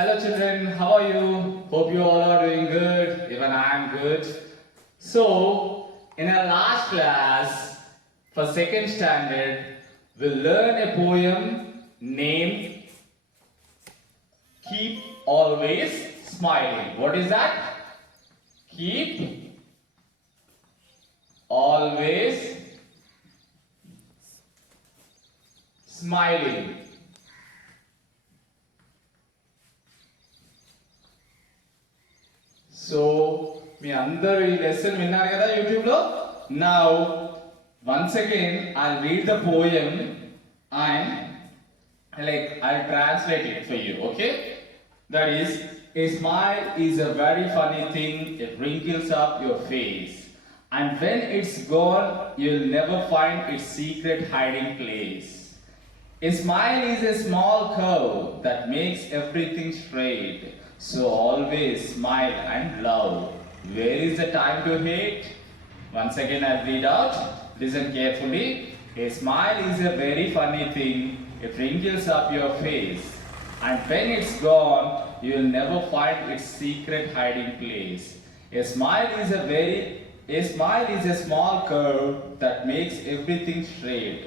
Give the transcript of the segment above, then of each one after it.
Hello children, how are you? Hope you all are doing good. Even I am good. So, in our last class for second standard, we'll learn a poem named Keep Always Smiling. What is that? Keep always smiling. So మీ అందరూ ఈ lesson విన్నారు కదా YouTube లో. Now once again I read the poem and I'll translate it for you, okay? That is, a smile is a very funny thing. It wrinkles up your face, and when it's gone, you'll never find its secret hiding place. A smile is a small curve that makes everything straight. So always smile and love. Where is the time to hate? Once again I'll read out. Listen carefully. A smile is a very funny thing. It wrinkles up your face. And when it's gone, you'll never find its secret hiding place. A smile is a small curve that makes everything straight.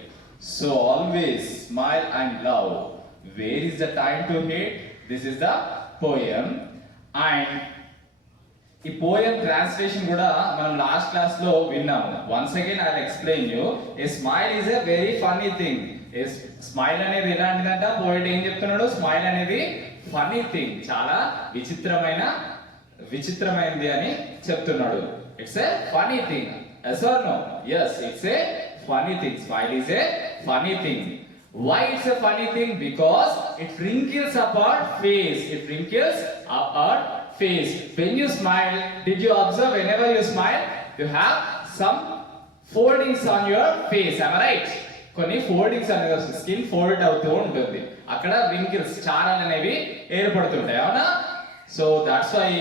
So always smile and love. Where is the time to hate? This is the poem. And ఈ poem translation కూడా మనం last class లో విన్నాము. Once again I explain you. A smile is a very funny thing. Smile అనేది ఎలాంటిదంట? పోయిట్ ఏం చెప్తున్నాడు? స్మైల్ అనేది ఫన్నీ థింగ్, చాలా విచిత్రమైనది అని చెప్తున్నాడు. It's a funny thing. Yes or no? Yes, it's a funny thing. Smile is a funny thing. Why it's a funny thing? Because it wrinkles up our face. It wrinkles up our face. When you smile, did you observe whenever you smile, you have some foldings on your face? Am I right? కొన్ని foldings అనేది skin fold అవుతూ ఉంటుంది, అక్కడ wrinkles చారలు అనేవి ఏర్పడుతుంటాయి, అవునా? So that's why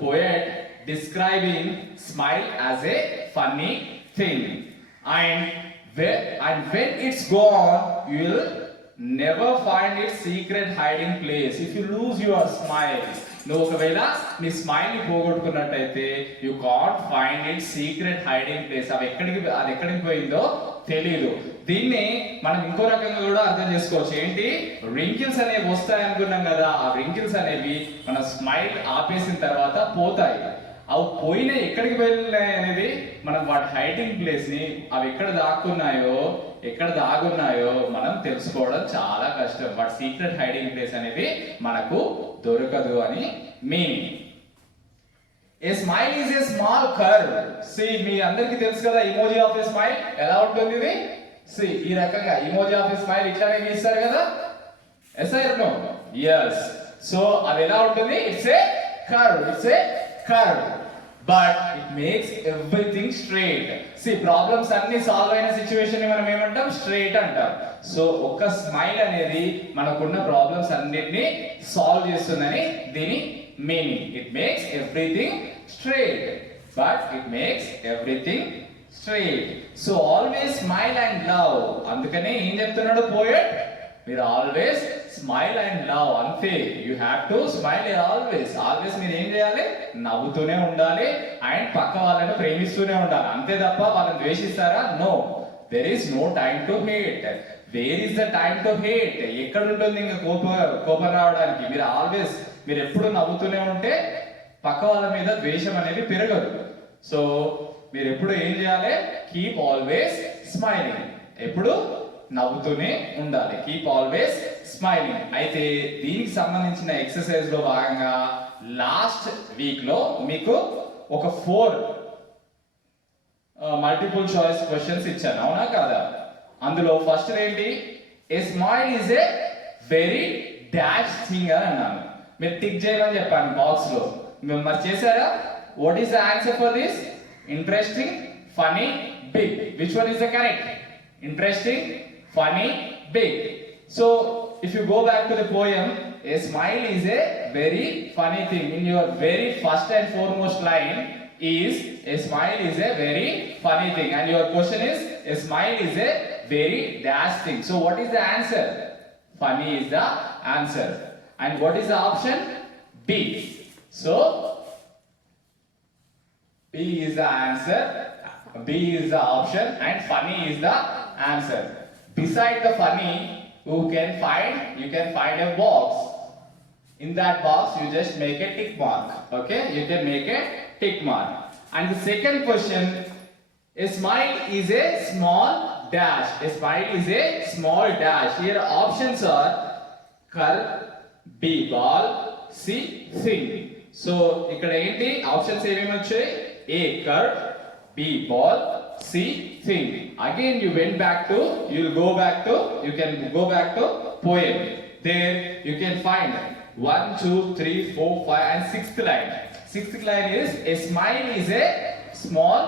poet describing smile as a funny thing. And when it's gone, you will never find its secret hiding place. If you lose your smile, నువ్వు ఒకవేళ నీ స్మైల్ ని పోగొట్టుకున్నట్టయితే, you can't find its secret hiding place. అది ఎక్కడికి పోయిందో తెలియదు. దీన్ని మనం ఇంకో రకంగా కూడా అర్థం చేసుకోవచ్చు. ఏంటి? రింకిల్స్ అనేవి వస్తాయి అనుకున్నాం కదా, ఆ రింకిల్స్ అనేవి మన స్మైల్ ఆపేసిన తర్వాత పోతాయి. అవి పోయినా ఎక్కడికి వెళ్ళినాయి అనేది మనం వాటి హైడింగ్ ప్లేస్ ని, అవి ఎక్కడ దాగున్నాయో మనం తెలుసుకోవడం చాలా కష్టం. వాటి సీక్రెట్ హైడింగ్ ప్లేస్ అనేది మనకు దొరకదు అని meaning. A smile is a small curve. See, మీ అందరికి తెలుసు కదా ఇమోజీ ఆఫ్ ఏ స్మైల్ ఎలా ఉంటుంది. ఇది సి, ఈ రకంగా ఇమోజీ ఆఫ్ ఏ స్మైల్ ఇట్లానే గీస్తారు కదా. Yes or no? yes. So అది ఎలా ఉంటుంది? It's a curve. It's a curve, but it makes everything straight. See, problems అన్ని సాల్వ్ అయిన సిచ్యువేషన్ ని మనం ఏమంటాం? స్ట్రైట్ అంటాం. సో ఒక స్మైల్ అనేది మనకున్న ప్రాబ్లమ్స్ అన్నిటిని సాల్వ్ చేస్తుందని దీని meaning. It makes everything straight, but it makes everything straight. So always smile and love. అందుకనే ఏం చెప్తున్నాడు పోయెట్? మీరు ఆల్వేస్ స్మైల్ అండ్ లవ్. అంతే, you have to smile always. మీరు ఏం చేయాలి? నవ్వుతూనే ఉండాలి అండ్ పక్క వాళ్ళని ప్రేమిస్తూనే ఉండాలి. అంతే తప్ప వాళ్ళని ద్వేషిస్తారా? No. There is no time to hate. Where is the time to hate? ఎక్కడ ఉంటుంది ఇంకా కోపం రావడానికి? మీరు ఎప్పుడు నవ్వుతూనే ఉంటే పక్క వాళ్ళ మీద ద్వేషం అనేది పెరగదు. సో మీరు ఎప్పుడు ఏం చేయాలి? Keep always smiling. ఎప్పుడు నవ్వుతూనే ఉండాలి. Keep always smiling. అయితే దీనికి సంబంధించిన ఎక్సర్సైజ్ లో భాగంగా లాస్ట్ వీక్ లో మీకు ఒక 4 మల్టిపుల్ చాయిస్ క్వశ్చన్స్ ఇచ్చాను, అవునా కాదా? అందులో ఫస్ట్ ఏంటి? ఏ smile is a very dash thing అని అన్నాను. మీరు టిక్ చేయమని చెప్పాను బాక్స్ లో. మరి చేశారా? What is the answer for this? Interesting, funny, big. Which one is the correct? Interesting, funny, big. So if you go back to the poem, a smile is a very funny thing. In your very first and foremost line is a smile is a very funny thing, and your question is a smile is a very dash thing. So what is the answer? Funny is the answer. And what is the option? B. So B is the answer. B is the option and funny is the answer. Beside the funny, you can find a box. In that box, you just make a tick mark. Okay, you can make a tick mark. And the second question, a smile is a small dash. A smile is a small dash. Here options are curve, B ball, C thing. So ఇక్కడ ఏంటి ఆప్షన్స్ ఏమేమి వచ్చాయి? A curve, B ball, C thing. Again you can go back to poem. There you can find 1, 2, 3, 4, 5 and 6th line. 6th line is a smile is a small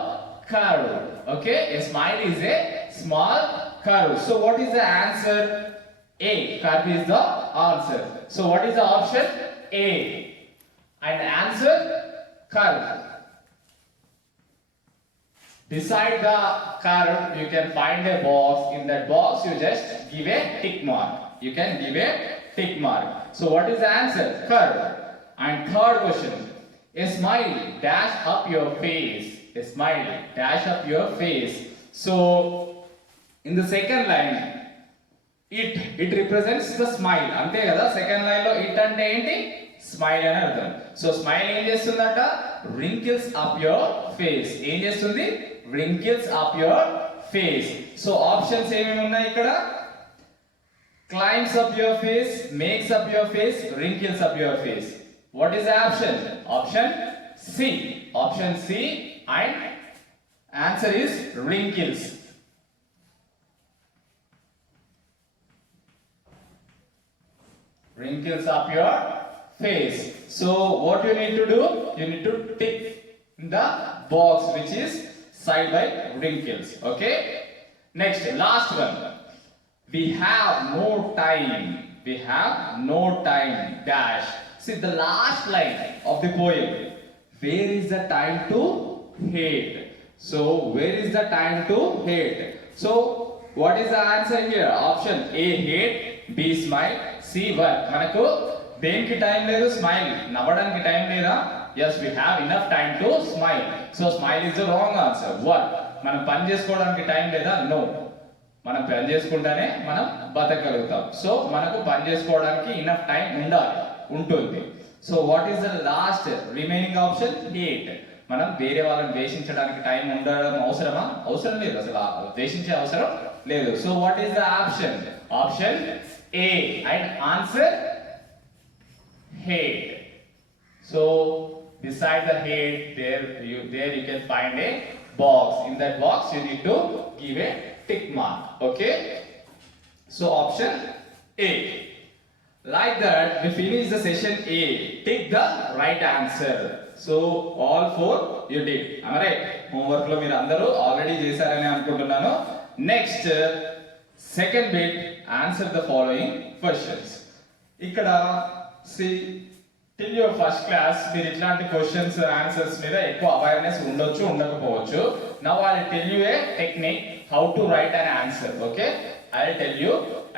curve. Okay, a smile is a small curve. So what is the answer? A. Curve is the answer. So what is the option? A. And answer curve. Beside the curve, you can find a box. In that box, you just give a tick mark. You can give a tick mark. So what is the answer? Curve. And third question. A smile dash up your face. A smile dash up your face. So in the second line, it represents the smile. Ante kada second line lo it ante enti smile అని అర్థం. So smile ఏం చేస్తుందట? wrinkles up your face. ఏం చేస్తుంది? wrinkles up your face. So options ఏమేమి ఉన్నాయి ఇక్కడ? climbs up your face, makes up your face, wrinkles up your face. What is the option? Option C. Option C and answer is wrinkles. Wrinkles up your face. So what you need to do? You need to tick the box which is side by wrinkles. Okay. Next, last one. We have no time. We have no time. Dash. See the last line of the poem. Where is the time to hate? So where is the time to hate? So what is the answer here? Option A hate, B smile, C work. మనకు దేనికి టైం లేదు? స్మైల్ నవ్వడానికి టైం లేదా? yes we have enough time to smile. So smile is the wrong answer. Work. మనం పని చేసుకోవడానికి టైం లేదా? no. మనం పని చేసుకుంటానే మనం బతకగలుగుతాం. సో మనకు పని చేసుకోవడానికి ఇనఫ్ టైం ఉంటుంది. So what is the last remaining option? Hate. మనం వేరే వాళ్ళని ద్వేషించడానికి టైం ఉండడం అవసరమా? అవసరం లేదు. అసలు ద్వేషించే అవసరం లేదు. So what is the option? Option A and answer hate. So beside the hate there you can find a box. In that box you need to give a tick mark. Okay, so option A. Like that we finish the session A. Take the right answer. So all four you did. Am I right? Homework lo meer andaru already chesarani anukuntunnanu. Next second bit, answer the following questions. Ikkada see till your first class మీరు ఇట్లాంటి questions answers మీద ఎక్కువ అవేర్నెస్ ఉండొచ్చు ఉండకపోవచ్చు. Now I will tell you A technique how to right an answer. Okay, I will tell you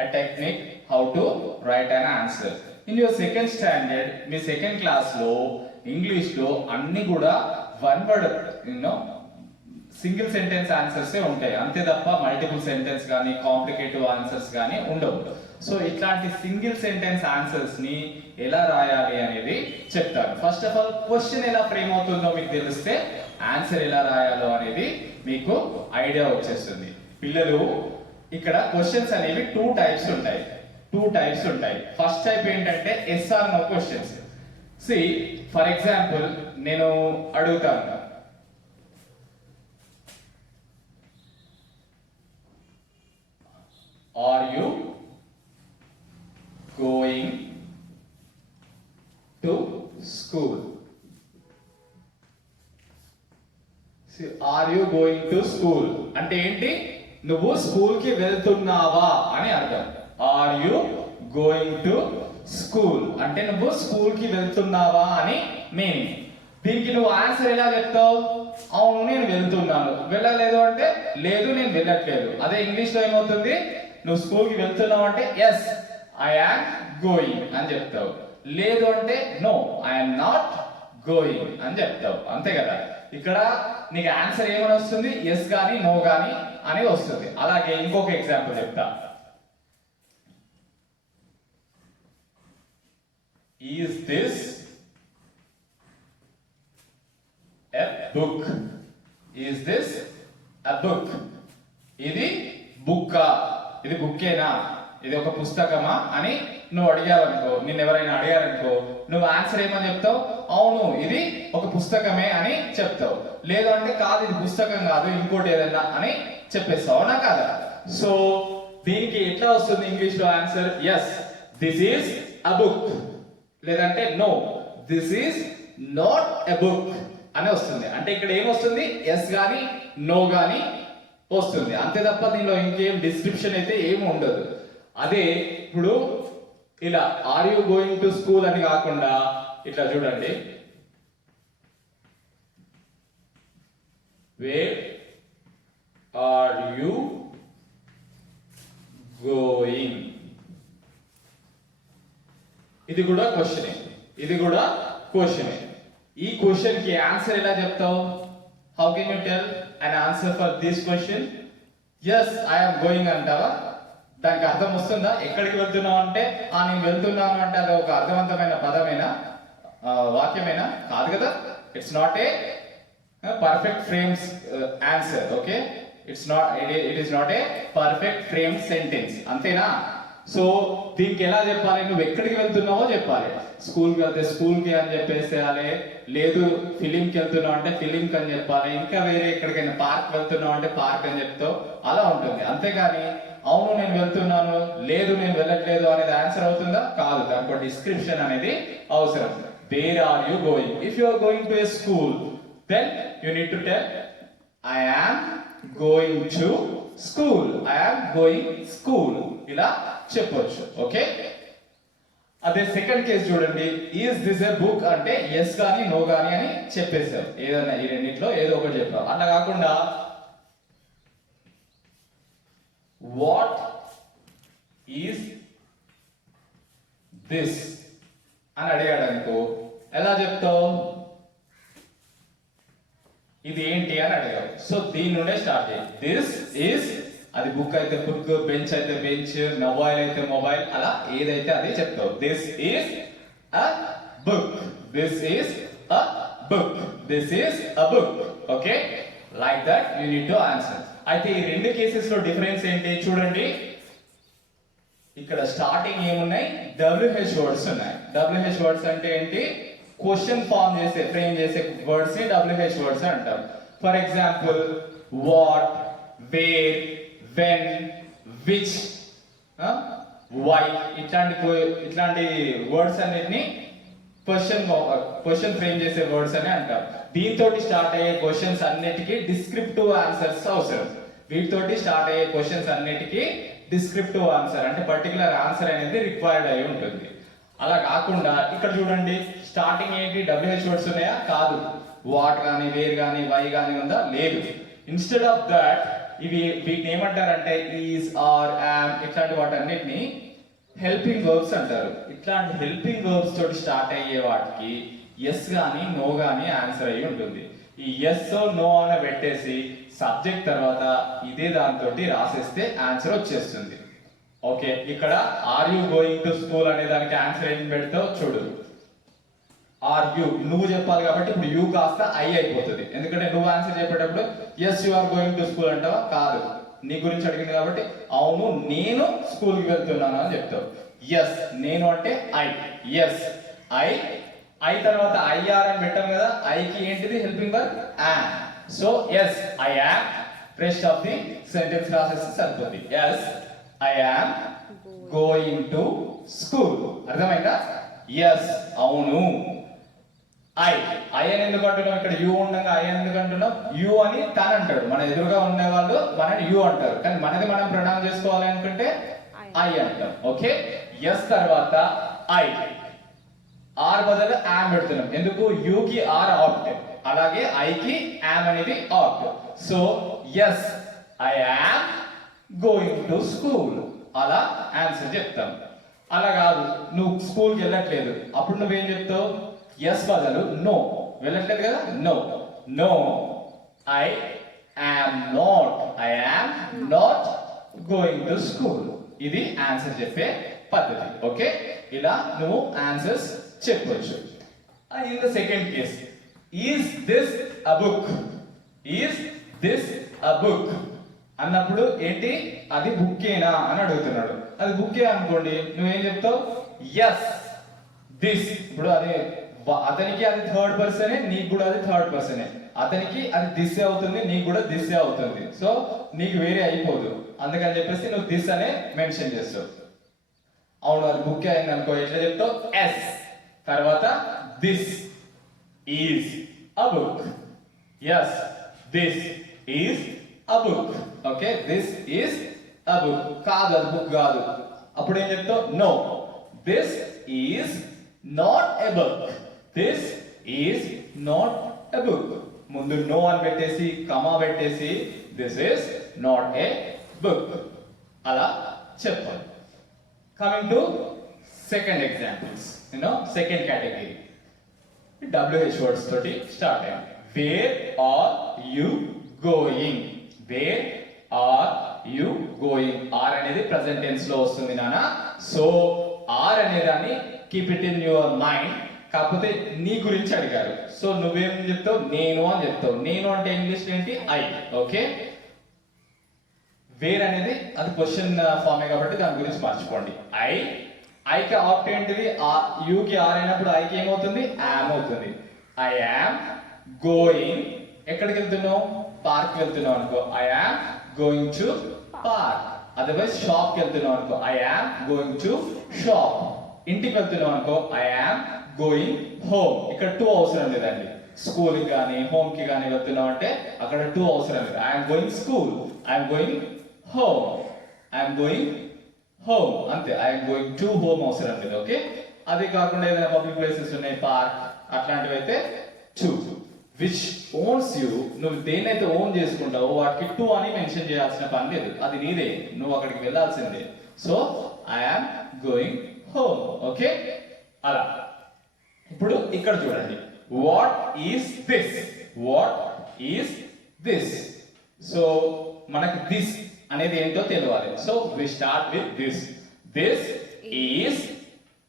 a technique how to write an answer. In your second standard me second class లో ఇంగ్లీష్ లో అన్ని కూడా one word single sentence answers ఉంటాయి. అంతే తప్ప multiple sentence కానీ కాంప్లికేటివ్ ఆన్సర్స్ కానీ ఉండవు. సో ఇట్లాంటి సింగిల్ సెంటెన్స్ ఆన్సర్స్ ని ఎలా రాయాలి అనేది చెప్తాను. ఫస్ట్ ఆఫ్ ఆల్ క్వశ్చన్ ఎలా ఫ్రేమ్ అవుతుందో మీకు తెలిస్తే ఆన్సర్ ఎలా రాయాలో అనేది మీకు ఐడియా వచ్చేస్తుంది. పిల్లలు ఇక్కడ క్వశ్చన్స్ అనేవి టూ టైప్స్ ఉంటాయి. ఫస్ట్ టైప్ ఏంటంటే yes or no questions. See for example నేను అడుగుతాను, are you going to school? See, are you going to school అంటే ఏంటి? నువ్వు స్కూల్ కి వెళ్తున్నావా అని అర్థం. are you going to school అంటే నువ్వు స్కూల్ కి వెళ్తున్నావా అని మీనింగ్. దీనికి నువ్వు ఆన్సర్ ఎలా చెప్తావు? అవును నేను వెళ్తున్నాను. వెళ్ళలేదు అంటే లేదు నేను వెళ్ళట్లేదు. అదే ఇంగ్లీష్ లో ఏమవుతుంది? నువ్వు స్కూల్ కి వెళ్తున్నావు అంటే ఎస్ I am గోయింగ్ అని చెప్తావు. లేదు అంటే నో ఐఎమ్ నాట్ గోయింగ్ అని చెప్తావు. అంతే కదా. ఇక్కడ నీకు ఆన్సర్ ఏమని వస్తుంది, ఎస్ గాని నో గాని అని వస్తుంది. అలాగే ఇంకొక ఎగ్జాంపుల్ చెప్తా. Is this a book? Is this a book? ఇది బుక్కా? ఇది బుక్కేనా? ఇది ఒక పుస్తకమా అని నువ్వు అడిగావనుకో, నిన్ను ఎవరైనా అడిగారనుకో, నువ్వు ఆన్సర్ ఏమని చెప్తావు? అవును ఇది ఒక పుస్తకమే అని చెప్తావు. లేదు అంటే కాదు ఇది పుస్తకం కాదు ఇంకోటి ఏదన్నా అని చెప్పేస్తావు. అవునా కాదా? సో దీనికి ఎట్లా వస్తుంది ఇంగ్లీష్ లో answer? Yes this is a book, లేదంటే no this is not a book అని వస్తుంది. అంటే ఇక్కడ ఏమొస్తుంది? ఎస్ గాని నో గాని వస్తుంది. అంతే తప్ప దీనిలో ఇంకేం డిస్క్రిప్షన్ అయితే ఏమి ఉండదు. అదే ఇప్పుడు ఇలా are you going to school అని కాకుండా ఇట్లా చూడండి, వేర్ ఆర్ యు గోయింగ్? ఇది కూడా క్వశ్చనే, ఇది కూడా క్వశ్చనే. ఈ క్వశ్చన్ కి ఆన్సర్ ఎలా చెప్తావు? How can you tell an answer for this question? yes I am going అంటావా? దానికి అర్థం వస్తుందా? ఎక్కడికి వెళ్తున్నావు అంటే నేను వెళ్తున్నాను అంటే అది ఒక అర్థవంతమైన పదమేనా, వాక్యమేనా? కాదు కదా. It's not a perfect frames answer. Okay, it is not a perfect frame sentence. అంతేనా? సో దీనికి ఎలా చెప్పాలి? నువ్వు ఎక్కడికి వెళ్తున్నావో చెప్పాలి. స్కూల్కి వెళ్తే స్కూల్కి అని చెప్పేసేయాలి, లేదు ఫిలింకి వెళ్తున్నావు అంటే ఫిలింకి అని చెప్పాలి, ఇంకా వేరే ఎక్కడికైనా పార్క్ వెళ్తున్నావు అంటే పార్క్ అని చెప్తావు. అలా ఉంటుంది. అంతేగాని అవును నేను వెళ్తున్నాను, లేదు నేను వెళ్ళట్లేదు అనేది ఆన్సర్ అవుతుందా? కాదు. దానికి డిస్క్రిప్షన్ అనేది అవసరం. Where are you going? If you are going to a school then you need to tell I am going to school, I am going school ఇలా చెప్పొచ్చు. ఓకే, అదే సెకండ్ కేసు చూడండి. ఈజ్ దిస్ ఎ బుక్ అంటే yes గాని no గాని అని చెప్పేశారు. ఏదన్నా ఈ రెండింటిలో ఏదో ఒకటి చెప్పావు. అట్లా కాకుండా వాట్ ఈజ్ దిస్ అని అడిగాడు అనుకో, ఎలా చెప్తావు? ఇది ఏంటి అని అడిగావు. సో దీని నుండే స్టార్ట్ చేయి. దిస్ ఈజ్, అది బుక్ అయితే బుక్, బెంచ్ అయితే బెంచ్, మొబైల్ అయితే మొబైల్, అలా ఏదైతే అది చెప్తావు. This is a book, this is a book, this is a book. Okay, like that you need to answer. అయితే ఈ రెండు కేసెస్ లో డిఫరెన్స్ ఏంటి చూడండి. ఇక్కడ స్టార్టింగ్ ఏమున్నాయి? WH వర్డ్స్ ఉన్నాయి. WH వర్డ్స్ అంటే ఏంటి? క్వశ్చన్ ఫామ్ చేసే, ఫ్రేమ్ చేసే వర్డ్స్ ని WH వర్డ్స్ అంటాం. For example what, where, when, which, why, ఇట్లాంటి వర్డ్స్ అన్నిటిని క్వశ్చన్ ఫ్రేమ్ చేసే వర్డ్స్ అని అంటాం. దీంతో స్టార్ట్ అయ్యే క్వశ్చన్స్ అన్నిటికీ డిస్క్రిప్టివ్ ఆన్సర్స్ అవసరం. వీటితోటి స్టార్ట్ అయ్యే క్వశ్చన్స్ అన్నిటికీ డిస్క్రిప్టివ్ ఆన్సర్ అంటే పర్టికులర్ ఆన్సర్ అనేది రిక్వైర్డ్ అయి ఉంటుంది. అలా కాకుండా ఇక్కడ చూడండి, స్టార్టింగ్ ఏంటి? WH వర్డ్స్ ఉన్నాయా? కాదు. వాట్ కానీ, వేర్ కానీ, వై కానీ ఉందా? లేదు. ఇన్స్టెడ్ ఆఫ్ దట్ వీటిని ఏమంటారంటే ఈజ్, ఆర్, యామ్ ఇట్లాంటి వాటన్నిటిని హెల్పింగ్ వర్బ్స్ అంటారు. ఇట్లాంటి హెల్పింగ్ వర్బ్స్ తోటి స్టార్ట్ అయ్యే వాటికి ఎస్ గానీ నో గానీ ఆన్సర్ అయ్యి ఉంటుంది. ఈ ఎస్ నో అని పెట్టేసి సబ్జెక్ట్ తర్వాత ఇదే దాంతో రాసేస్తే ఆన్సర్ వచ్చేస్తుంది. ఓకే, ఇక్కడ are you going to school అనే దానికి ఆన్సర్ ఏం పెడతావు చూడు. ఆర్ యు, నువ్వు చెప్పాలి కాబట్టి ఇప్పుడు యు కాస్త ఐ అయిపోతుంది. ఎందుకంటే నువ్వు ఆన్సర్ చెప్పేటప్పుడు yes you are going to school అంటావా? కాదు, నీ గురించి అడిగింది కాబట్టి అవును నేను స్కూల్కి వెళ్తున్నాను అని చెప్తావు. ఎస్, నేను అంటే ఐ, ఎస్ ఐ తర్వాత ఐఆర్ అని పెట్టాం కదా. ఐకి ఏంటిది? Helping verb am. So yes I am, rest of the sentence రాసేస్తే సరిపోతుంది. Yes I am going to school. అర్థమైందా? ఎస్ అవును. ఐ అని ఎందుకు అంటున్నాం? ఇక్కడ యు ఉండగా ఐ ఎందుకు అంటున్నాం? యు అని తను అంటాడు. మన ఎదురుగా ఉన్న వాళ్ళు మనని యు అంటారు, కానీ మనది మనం ప్రొనౌన్స్ చేసుకోవాలి అనుకుంటే ఐ అంటాం. ఓకే, ఎస్ తర్వాత ఐ, ఆర్ బదులు యామ్ పెడుతున్నాం. ఎందుకు? యుకి ఆర్ ఆప్ట్, అలాగే ఐకి యామ్ అనేది apt. So yes I am going to school, అలా ఆన్సర్ చెప్తాం. అలా కాదు, నువ్వు స్కూల్కి వెళ్ళట్లేదు, అప్పుడు నువ్వేం చెప్తావు? ఎస్ బదులు నో. వెళ్ళట్లేదు కదా, no. No I am not going to school. ఇది ఆన్సర్ చెప్పే పద్ధతి. ఓకే, ఇలా నువ్వు ఆన్సర్స్ చెప్పొచ్చు. In the second case, is this a book? Is this a book అన్నప్పుడు ఏంటి, అది బుక్కేనా అని అడుగుతున్నాడు. అది బుక్కే అనుకోండి, నువ్వేం చెప్తావు? Yes this. ఇప్పుడు అది అతనికి అది థర్డ్ పర్సనే, నీకు కూడా అది థర్డ్ పర్సనే. అతనికి అది దిస్ అవుతుంది, నీకు కూడా దిస్ అవుతుంది. సో నీకు వేరే అయిపోదు, అందుకని చెప్పేసి నువ్వు దిస్ అనే మెన్షన్ చేస్తావు. అవును, అది బుక్ అయింది అనుకో, ఎట్లా చెప్తావు? ఎస్ తర్వాత this is a book. Yes this is a book. Okay, this is a book. కాదు, అది బుక్ కాదు. అప్పుడు ఏం చెప్తావు? No, this is not a book. This is not a book. ముందు నో అని పెట్టేసి కమా పెట్టేసి this is not a book అలా చెప్పాలి. Coming to second examples, second category WH words తోటి స్టార్ట్ అయ్యింది. Where are you going? Where are you going? Are అనేది present tense లో వస్తుంది నాన్న. సో ఆర్ అనే దాన్ని keep it in your mind. కాకపోతే నీ గురించి అడిగారు, సో నువ్వేం చెప్తావు? నేను అని చెప్తావు. నేను అంటే ఇంగ్లీష్ ఏంటి? ఐ. ఓకే, వేర్ అనేది అది క్వశ్చన్ ఫామే కాబట్టి దాని గురించి మర్చిపోండి. ఐకి ఆప్ట్ ఏంటిది? యూకి ఆర్ అయినప్పుడు ఐకి ఏమవుతుంది? యామ్ అవుతుంది. I am going. ఎక్కడికి వెళ్తున్నావు? పార్క్ వెళ్తున్నావు అనుకో, I am going to park. Otherwise shop కి వెళ్తున్నావు అనుకో, I am going to shop. ఇంటికి వెళ్తున్నావు అనుకో, ఐ యామ్ గోయింగ్ హోమ్. ఇక్కడ టూ అవసరం లేదండి. స్కూల్ కి కానీ హోమ్ కి కానీ వెళ్తున్నావు అంటే అక్కడ టూ అవసరం లేదు. I'm going school, I'm going home, I'm going home అంతే. ఐఎమ్ గోయింగ్ టు హోమ్ అవసరం లేదు. ఓకే, అది కాకుండా ఏదైనా పబ్లిక్ ప్లేసెస్ ఉన్నాయి, పార్క్ అట్లాంటివి అయితే టు. విచ్ ఓన్స్ యూ, నువ్వు దేన్నైతే ఓన్ చేసుకుంటావో వాటికి టు అని మెన్షన్ చేయాల్సిన పని లేదు, అది నీదే, నువ్వు అక్కడికి వెళ్ళాల్సిందే. So I'm going home. Okay, అలా. ఇప్పుడు ఇక్కడ చూడండి, what is this? What is this? So మనకి దిస్ అనేది ఏంటో తెలియాలి. So we start with this. This is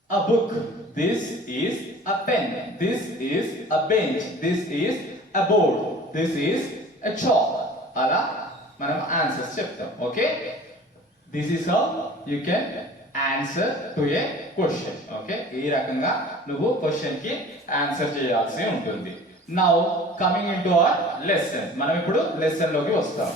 a book. This is a pen. This is a bench. This is a board. This is a chalk. అలా మనం answers చెప్తాం. Okay, this is how you can answer to a question. Okay, ఈ రకంగా నువ్వు question కి ఆన్సర్ చేయాల్సి ఉంటుంది. Now coming in to our lesson. మనం ఇప్పుడు లెసన్ లోకి వస్తాం.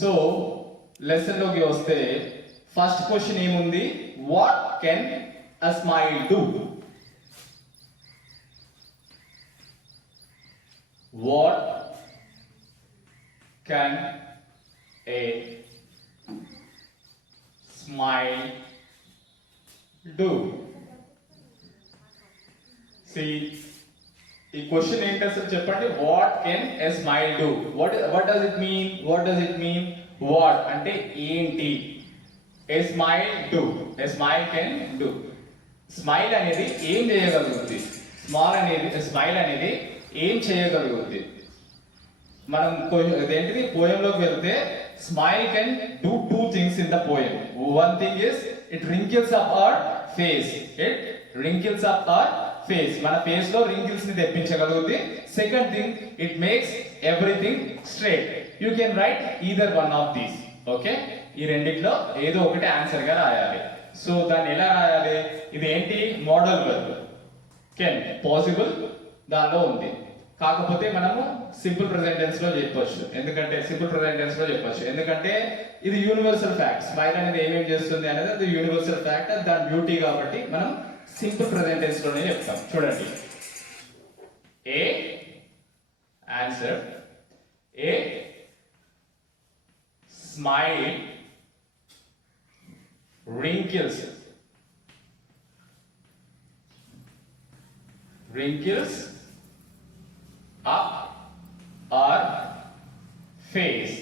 సో లెసన్ లోకి వస్తే ఫస్ట్ క్వశ్చన్ ఏముంది? What can a smile do? What can a smile do? See, ఈ క్వశ్చన్ ఏంటి అసలు చెప్పండి. What can a smile do? What does it mean? What does it mean? What అంటే ఏంటి? A smile do, a smile can do. Smile అనేది ఏం చేయగలుగుతుంది? స్మైల్ అనేది ఏం చేయగలుగుతుంది? మనం ఏంటిది పోయంలోకి వెళ్తే smile can do two things in the poem. One thing is it wrinkles up our face. It wrinkles up our face. మన ఫేస్ లో రింకిల్స్ ని తెప్పించగలుగుతుంది. Second thing, it makes everything straight. You can write either one of these. Okay, ఈ రెండిట్లో ఏదో ఒకటి ఆన్సర్ గా రాయాలి. సో దాన్ని ఎలా రాయాలి? ఇది ఏంటి? Model verb. కెన్ పాసిబుల్ దానిలో ఉంది, కాకపోతే మనము సింపుల్ ప్రెజెంట్ టెన్స్ లో చెప్పొచ్చు. ఎందుకంటే ఇది యూనివర్సల్ ఫ్యాక్ట్. స్మైల్ అనేది ఏమేమి చేస్తుంది అనేది అది యూనివర్సల్ ఫ్యాక్ట్, అది దాని బ్యూటీ. కాబట్టి మనం సింపుల్ ప్రెజెంట్ టెన్స్ లోనే చెప్తాం. చూడండి, a answer, a smile wrinkles wrinkles up or face.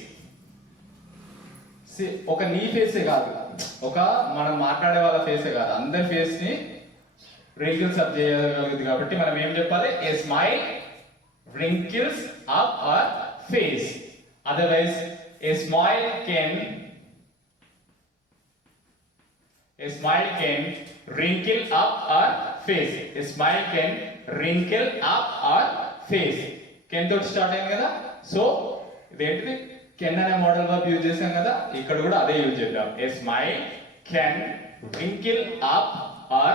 See, ఒక నీ ఫేసే కాదు, ఒక మనం మాట్లాడే వాళ్ళ ఫేసే కాదు, అందరి ఫేస్ ని wrinkles up చేయగలుగుతుంది కాబట్టి మనం ఏం చెప్పాలి? A smile wrinkles up or face. Otherwise a smile can wrinkle up or face. A smile can wrinkle up or face. Can తోటి స్టార్ట్ అయింది కదా, సో ఇదేంటిది కెన్ అనే మోడల్ వర్బ్ యూజ్ చేసాం కదా, ఇక్కడ కూడా అదే యూజ్ చేద్దాం. A smile can wrinkle up or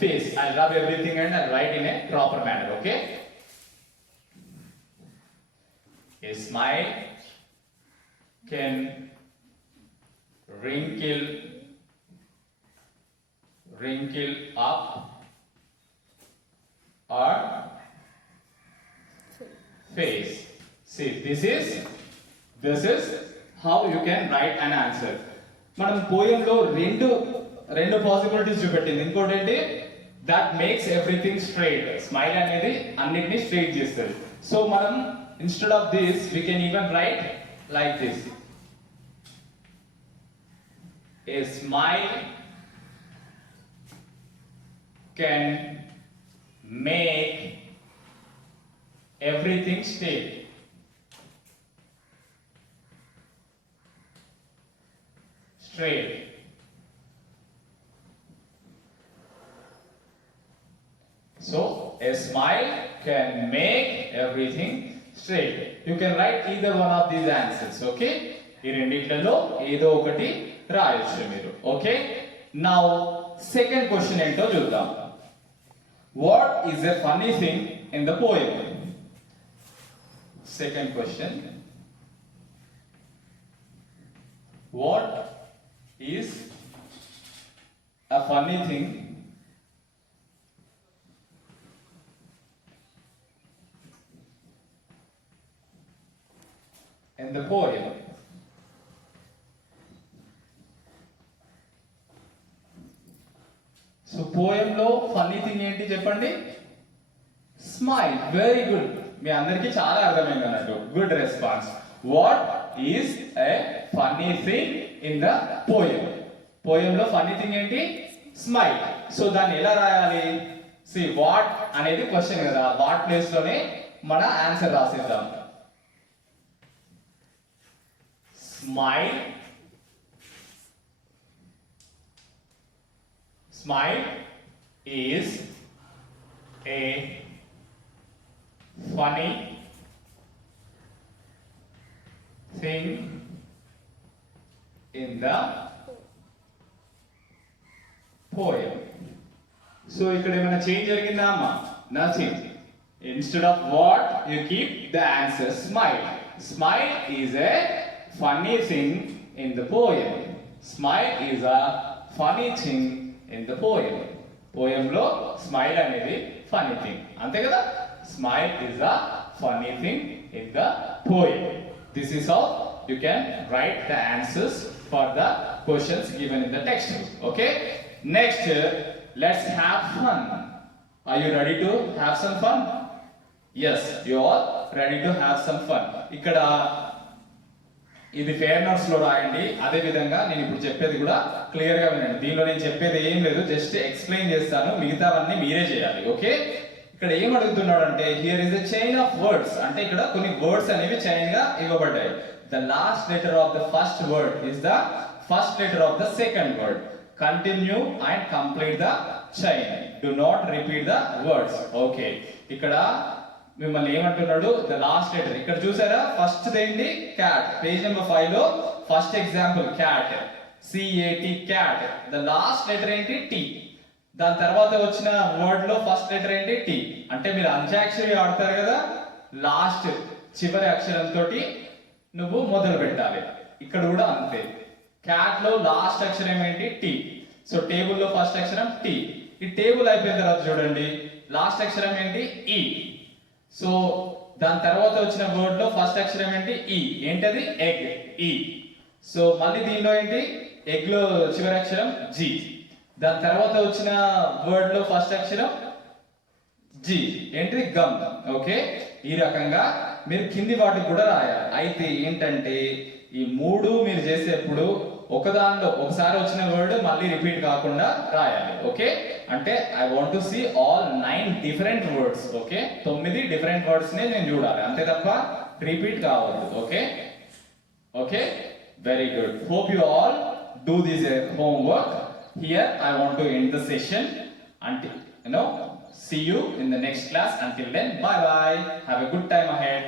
face. I'll rub everything and I'll write in a proper manner, okay? A smile can wrinkle up or face. See, this is how you can write an answer. మనం పోయంలో రెండు పాసిబిలిటీస్ చూపెట్టింది. ఇంకోటి ఏంటి? That makes everything straight. Smile అనేది అన్నిటిని స్ట్రైట్ చేస్తుంది. సో మనం instead of this we can even write like this. A smile can make everything straight. So a smile can make everything straight. You can write either one of these answers, okay? ఈ రెండిట్లలో ఏదో ఒకటి రాయొచ్చు మీరు, okay? Now second question ఏంటో చూద్దాం. What is a funny thing in the poem? Second question. What is a funny thing in the poem? So పోయంలో funny thing ఏంటి చెప్పండి? స్మైల్. వెరీ గుడ్, మీ అందరికీ చాలా అర్థమైంది అన్నట్టు. Good response. What is a funny thing in the poem? పోయంలో funny thing ఏంటి? Smile. So దాన్ని ఎలా రాయాలి? సి వాట్ అనేది క్వశ్చన్ కదా, వాట్ ప్లేస్ లోనే మన ఆన్సర్ రాసేద్దాం. Smile is a funny thing in the poem. So ఇక్కడ ఏమైనా చేంజ్ జరిగిందా అమ్మా? Nothing. Instead of what, you keep the answer smile. Smile is a funny thing in the poem. Smile is a funny thing in the poem. Poem లో స్మైల్ అనేది funny thing, అంతే కదా? Smile is a funny thing in the poem. This is how you can write the answers for the questions given in the textbook, okay? Next, let's have fun. Are you ready to have some fun? Yes, you all ready to have some fun. ఇక్కడ ఇది fair notes లో రాయండి. అదే విధంగా నేను ఇప్పుడు చెప్పేది కూడా క్లియర్ గా వినండి. దీనిలో నేను చెప్పేది ఏం లేదు, జస్ట్ ఎక్స్ప్లెయిన్ చేస్తాను, మిగతావన్నీ మీరే చేయాలి, ఓకే? ఇక్కడ ఏం అడుగుతున్నాడు అంటే, here is a chain of words. అంటే ఇక్కడ కొన్ని వర్డ్స్ అనేవి చైన్ గా ఇవ్వబడ్డాయి. The last letter of the first word is the first letter of the second word. Continue and complete the chain. Do not repeat the words, okay? ఇక్కడ మిమ్మల్ని ఏమంటున్నాడు? The last letter. ఇక్కడ చూసారా, ఫస్ట్ ఏంటి? క్యాట్. పేజ్ నెంబర్ 5 లో first example cat, CAT cat. The last letter ఏంటి? T. దాని తర్వాత వచ్చిన వర్డ్ లో ఫస్ట్ లెటర్ ఏంటి? T. అంటే మీరు అంత్యాక్షరి ఆడతారు కదా, లాస్ట్ చివరి అక్షరంతో నువ్వు మొదలు పెట్టాలి. ఇక్కడ కూడా అంతే. క్యాట్ లో లాస్ట్ అక్షరం ఏంటి? T. సో టేబుల్ లో ఫస్ట్ అక్షరం T. ఈ టేబుల్ అయిపోయిన తర్వాత చూడండి, లాస్ట్ అక్షరం ఏంటి? E. సో దాని తర్వాత వచ్చిన వర్డ్ లో ఫస్ట్ అక్షరం ఏంటి? E. ఏంటది? ఎగ్. E. సో మళ్ళీ దీనిలో ఏంటి? ఎగ్ లో చివరి అక్షరం G. దాని తర్వాత వచ్చిన వర్డ్ లో ఫస్ట్ అక్షరం జీ ఏంటిది గమ్. ఓకే, ఈ రకంగా మీరు కింది వాటికి కూడా రాయాలి. అయితే ఏంటంటే ఈ మూడు మీరు చేసేప్పుడు ఒకదానిలో ఒకసారి వచ్చిన వర్డ్ మళ్ళీ రిపీట్ కాకుండా రాయాలి. ఓకే, అంటే I want to see all 9 different words. Okay, 9 different words ని నేను చూడాలి, అంతే తప్ప రిపీట్ కావద్దు. Okay okay, very good. Hope you all do this homework. Here I want to end the session. Until see you in the next class. Until then, bye bye. Have a good time ahead.